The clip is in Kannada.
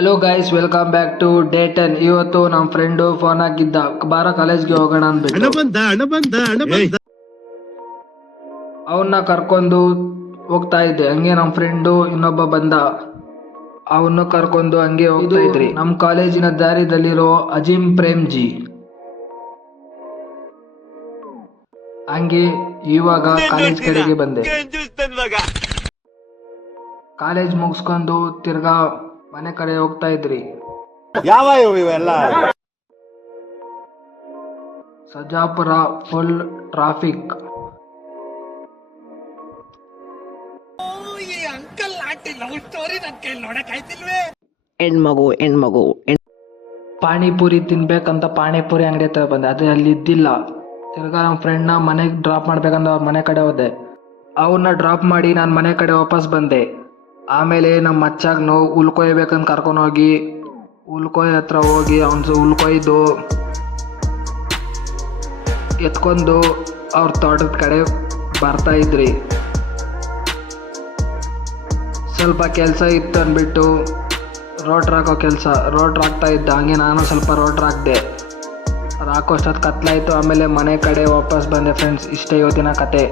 Hello guys, welcome back to day 10. ಇವತ್ತು ನಮ್ಮ ಫ್ರೆಂಡು ಫೋನ್ ಹಾಕಿದ್ದ, ಬಾರ ಕಾಲೇಜ್ಗೆ ಹೋಗೋಣ ಅಂದ್ಬಿಟ್ಟು. ಅವನ್ನ ಕರ್ಕೊಂಡು ಹೋಗ್ತಾ ಇದ್ದೆ. ಹಂಗೆ ನಮ್ಮ ಫ್ರೆಂಡು ಇನ್ನೊಬ್ಬ ಬಂದ, ಅವನ್ನ ಕರ್ಕೊಂಡು ಹಂಗೆ ಹೋಗ್ತಾ ಇದ್ರಿ. ನಮ್ಮ ಕಾಲೇಜಿನ ದಾರಿದಲ್ಲಿರೋ ಅಜಿಮ್ ಪ್ರೇಮ್ಜಿ. ಹಂಗೆ ಇವಾಗ ಕಾಲೇಜ್ ಕಡೆಗೆ ಬಂದೆ. ಕಾಲೇಜ್ ಮುಗಿಸ್ಕೊಂಡು ತಿರ್ಗಾ ಮನೆ ಕಡೆ ಹೋಗ್ತಾ ಇದ್ರಿ. Sarjapura full traffic. ಹೆಣ್ಮಗು ಪಾನಿಪುರಿ ತಿನ್ಬೇಕಂತ ಪಾನಿಪುರಿ ಅಂಗಡಿ ಹತ್ರ ಬಂದೆ, ಅದು ಅಲ್ಲಿ ಇದ್ದಿಲ್ಲ. ತಿರ್ಗಾ ನಮ್ಮ ಫ್ರೆಂಡ್ನ ಮನೆಗೆ ಡ್ರಾಪ್ ಮಾಡ್ಬೇಕಂತ ಅವ್ರ ಮನೆ ಕಡೆ ಹೋದೆ. ಅವನ್ನ ಡ್ರಾಪ್ ಮಾಡಿ ನಾನು ಮನೆ ಕಡೆ ವಾಪಸ್ ಬಂದೆ. ಆಮೇಲೆ ನಮ್ಮ ಮಚ್ಚಾಗ ನಾವು ಹುಲ್ಕೊಯ್ಬೇಕಂತ ಕರ್ಕೊಂಡೋಗಿ ಹುಲ್ಕೊಯ್ ಹತ್ರ ಹೋಗಿ ಅವನು ಹುಲ್ಕೊಯ್ದು ಎತ್ಕೊಂಡು ಅವ್ರ ತೋಟದ ಕಡೆ ಬರ್ತಾ ಇದ್ರಿ. ಸ್ವಲ್ಪ ಕೆಲಸ ಇತ್ತು ಅಂದ್ಬಿಟ್ಟು ರೋಟ್ರ್ ಹಾಕೋ ಕೆಲಸ ರೋಟ್ರ್ ಹಾಕ್ತಾ ಇದ್ದ. ಹಂಗೆ ನಾನು ಸ್ವಲ್ಪ ರೋಟ್ರ್ ಹಾಕಿದೆ. ಅದು ಹಾಕೋಷ್ಟೊತ್ತು ಕತ್ಲಾಯಿತು. ಆಮೇಲೆ ಮನೆ ಕಡೆ ವಾಪಸ್ ಬಂದೆ ಫ್ರೆಂಡ್ಸ್. ಇಷ್ಟೇ ಇವತ್ತಿನ ಕತೆ.